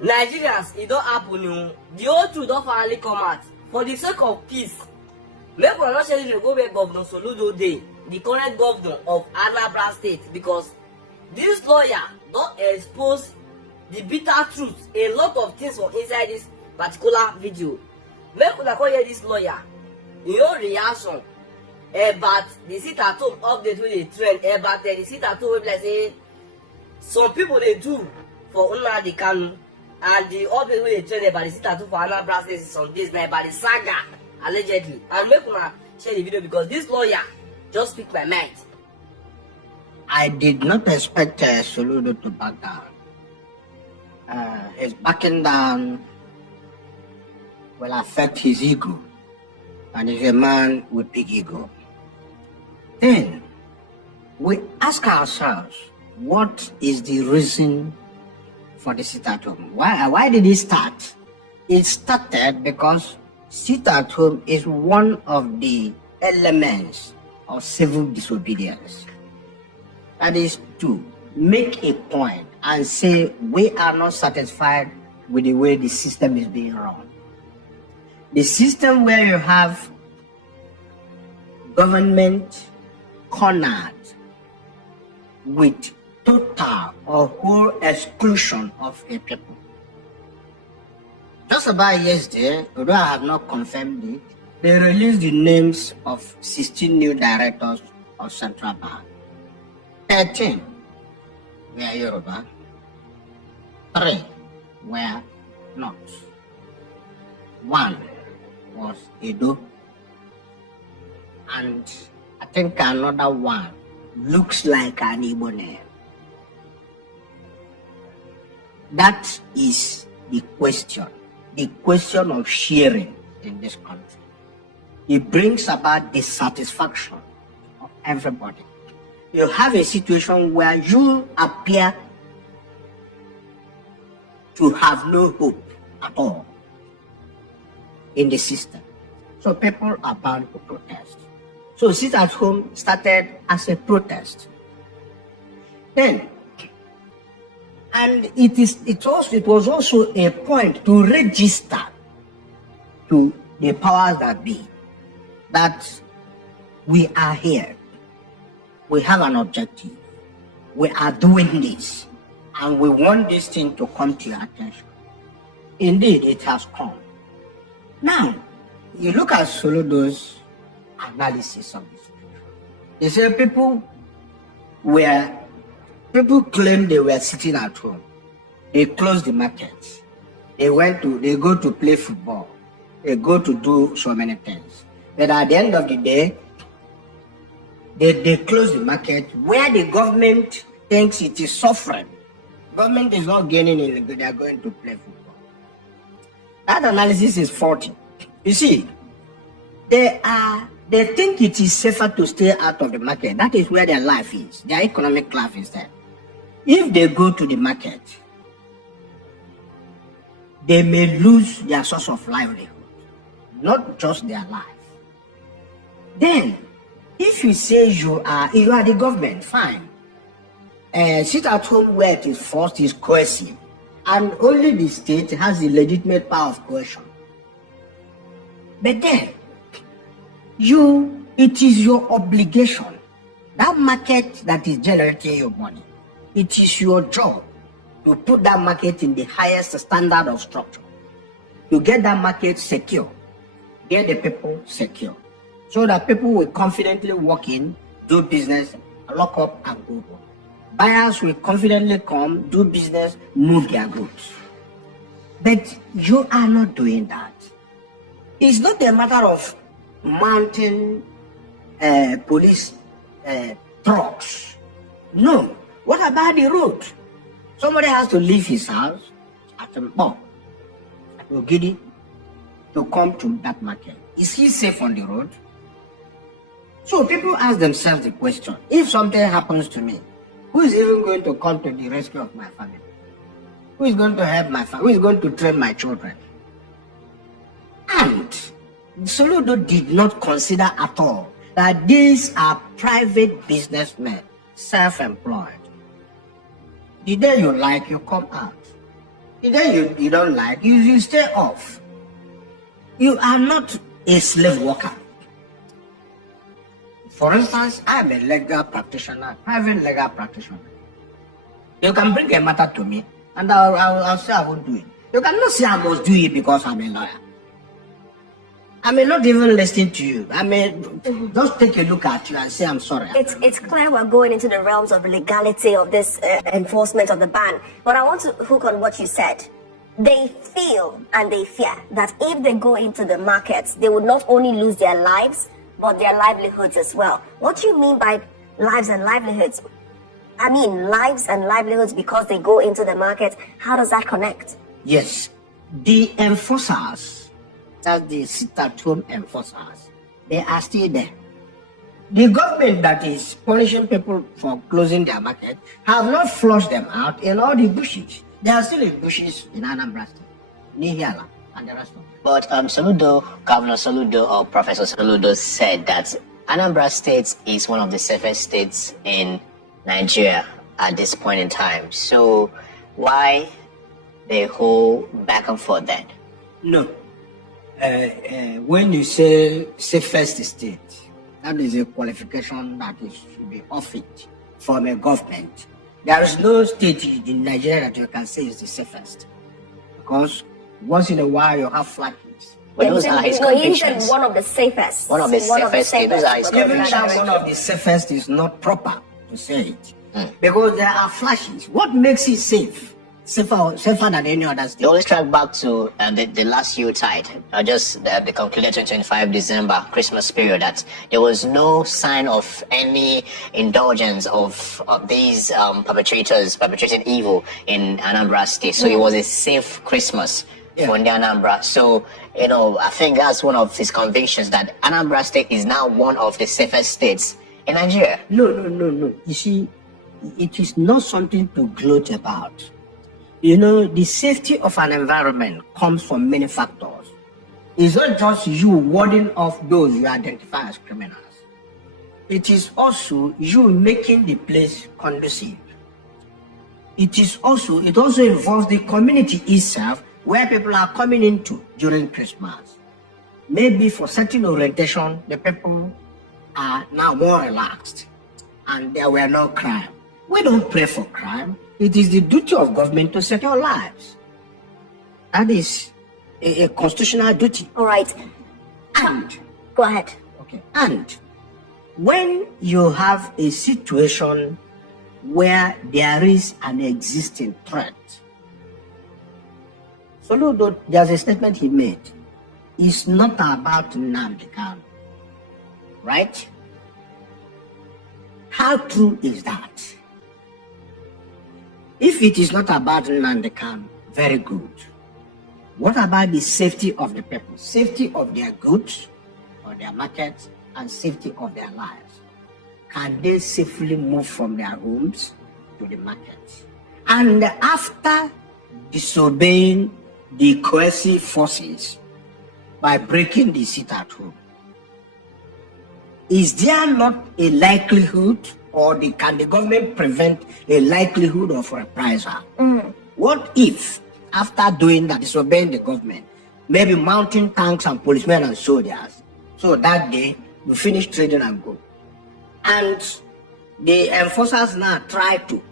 Nigerians, it don't happen. The whole truth don't finally come out. For the sake of peace, make we not share this go where Governor Soludo dey, the current governor of Anambra State, because this lawyer don't expose the bitter truth, a lot of things from inside this particular video. Make we not hear this lawyer, your reaction about the sit-at-home update wey dey trend, about the sit-at-home wey be like say some people they do for Nnamdi Kanu, and the update wey dey trend about the sit-at-home for Anambra State some days now about the saga allegedly. And make una share the video because this lawyer just speak my mind. I did not expect Soludo to back down. His backing down will affect his ego, and he's a man with big ego. Then we ask ourselves, what is the reason for the sit-at-home? Why did it start? It started because sit-at-home is one of the elements of civil disobedience. That is to make a point and say we are not satisfied with the way the system is being run. The system where you have government cornered with total or whole exclusion of a people. Just about yesterday, although I have not confirmed it, they released the names of 16 new directors of Central Bank. 13 were Yoruba, 3 were not. 1 was Edo, and I think another one looks like an Igbo name. That is the question of sharing in this country. It brings about dissatisfaction of everybody. You have a situation where you appear to have no hope at all in the system. So people are bound to protest. So sit-at-home started as a protest. Then, and it was also a point to register to the powers that be that we are here. We have an objective. We are doing this, and we want this thing to come to your attention. Indeed, it has come. Now, you look at Soludo's analysis of this. They say people claim they were sitting at home. They closed the markets. They go to play football. They go to do so many things. But at the end of the day, they close the market where the government thinks it is suffering. Government is not gaining anything, they are going to play football. That analysis is faulty. You see, they think it is safer to stay out of the market. That is where their life is. Their economic life is there. If they go to the market, they may lose their source of livelihood, not just their life. Then, if you say you are the government, fine. Sit at home where it is forced is coercive, and only the state has the legitimate power of coercion. But then, it is your obligation. That market that is generating your money, it is your job to put that market in the highest standard of structure, to get that market secure, get the people secure, so that people will confidently walk in, do business, lock up and go home. Buyers will confidently come, do business, move their goods. But you are not doing that. It's not a matter of mounting police trucks. No. What about the road? Somebody has to leave his house at Ogidi to come to that market. Is he safe on the road? So people ask themselves the question, if something happens to me, who is even going to come to the rescue of my family? Who is going to help my family? Who is going to train my children? And Soludo did not consider at all that these are private businessmen, self-employed. The day you like, you come out. Then you don't like, you stay off. You are not a slave worker. For instance, I am a legal practitioner, private legal practitioner. You can bring a matter to me, and I'll say I won't do it. You cannot say I must do it because I'm a lawyer. I may not even listen to you. I may just take a look at you and say I'm sorry. It's clear we're going into the realms of legality of this enforcement of the ban. But I want to hook on what you said. They feel and they fear that if they go into the markets, they would not only lose their lives, but their livelihoods as well. What do you mean by lives and livelihoods? I mean lives and livelihoods because they go into the market. How does that connect? Yes. The enforcers, that's the sit-at-home enforcers, they are still there. The government that is punishing people for closing their market have not flushed them out in all the bushes. They are still in bushes in Anambra State, Nihiala, and the rest of them. But Governor Soludo or Professor Soludo said that Anambra State is one of the safest states in Nigeria at this point in time. So why the whole back and forth then? No. When you say safest state, that is a qualification that should be offered from a government. There is no state in Nigeria that you can say is the safest, because once in a while you have flashes. But those are his convictions. One of the safest. One of the safest. Those are his Even convictions. that one of the safest is not proper to say it, because there are flashes. What makes it safe? Safer than any other state. They always track back to the last Yuletide, just the concluded 25 December Christmas period, that there was no sign of any indulgence of these perpetrators perpetrating evil in Anambra State. So it was a safe Christmas for the Anambra. So, I think that's one of his convictions, that Anambra State is now one of the safest states in Nigeria. No. You see, it is not something to gloat about. The safety of an environment comes from many factors. It's not just you warding off those you identify as criminals. It is also you making the place conducive. It also involves the community itself, where people are coming into during Christmas. Maybe for certain orientation, the people are now more relaxed and there were no crime. We don't pray for crime. It is the duty of government to secure lives. That is a constitutional duty. All right. And Go ahead. okay. And when you have a situation where there is an existing threat, Soludo, there's a statement he made. It's not about Nnamdi, right? How true is that? If it is not about Nnamdi, very good. What about the safety of the people? Safety of their goods, or their markets, and safety of their lives. Can they safely move from their homes to the markets? And after disobeying the coercive forces by breaking the sit-at-home, is there not a likelihood, or can the government prevent a likelihood of reprisal? What if, after doing that, disobeying the government, maybe mounting tanks and policemen and soldiers, so that day you finish trading and go, and the enforcers now try to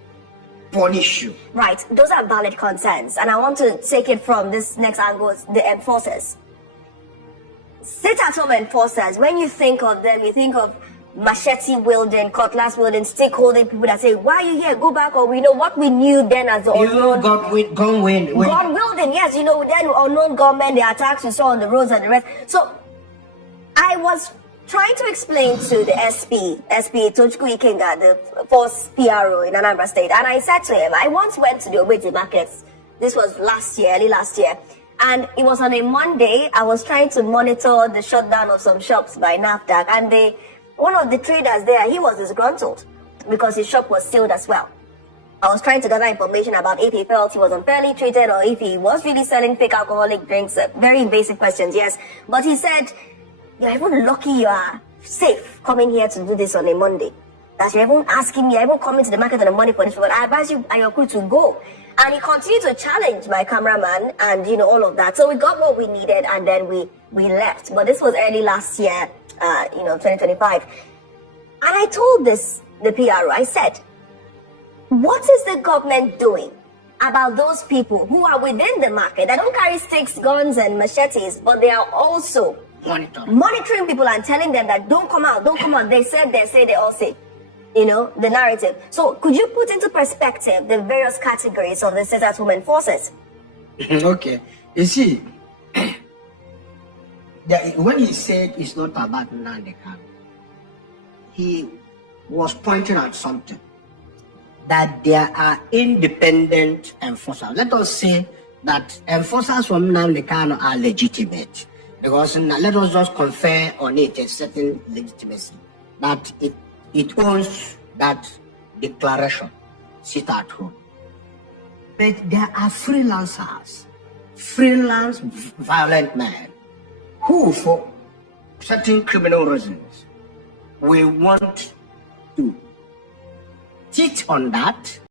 punish you? Right. Those are valid concerns. And I want to take it from this next angle, the enforcers. Sit-at-home enforcers, when you think of them, you think of machete wielding, cutlass wielding, stick holding people that say, why are you here? Go back. Or we know what we knew then as the unknown. God wielding, yes. Then unknown gunmen, the attacks we saw on the roads and the rest. So I was trying to explain to the SP Tochukwu Ikenga, the first PRO in Anambra State, and I said to him, I once went to the Obeti markets. This was early last year. And it was on a Monday. I was trying to monitor the shutdown of some shops by NAFDAC, and one of the traders there, he was disgruntled because his shop was sealed as well. I was trying to gather information about if he felt he was unfairly treated or if he was really selling fake alcoholic drinks. Very invasive questions, yes. But he said, you're even lucky you are safe coming here to do this on a Monday. That you're even asking me, you're even coming to the market on a Monday for this, but I advise you and your crew to go. And he continued to challenge my cameraman and, you know, all of that. So we got what we needed and then we left. But this was early last year, 2025. And I told the PRO, I said, what is the government doing about those people who are within the market? They don't carry sticks, guns, and machetes, but they are also monitoring people and telling them that don't come out. They said, they all say. You know, the narrative. So could you put into perspective the various categories of the state-at-home forces? Okay. You see, when he said it's not about Nnamdi, he was pointing out something. That there are independent enforcers. Let us say that enforcers from Nnamdi are legitimate. Because let us just confer on it a certain legitimacy. That it owns that declaration, sit at home. But there are freelancers, freelance violent men, who for certain criminal reasons, we want to cheat on that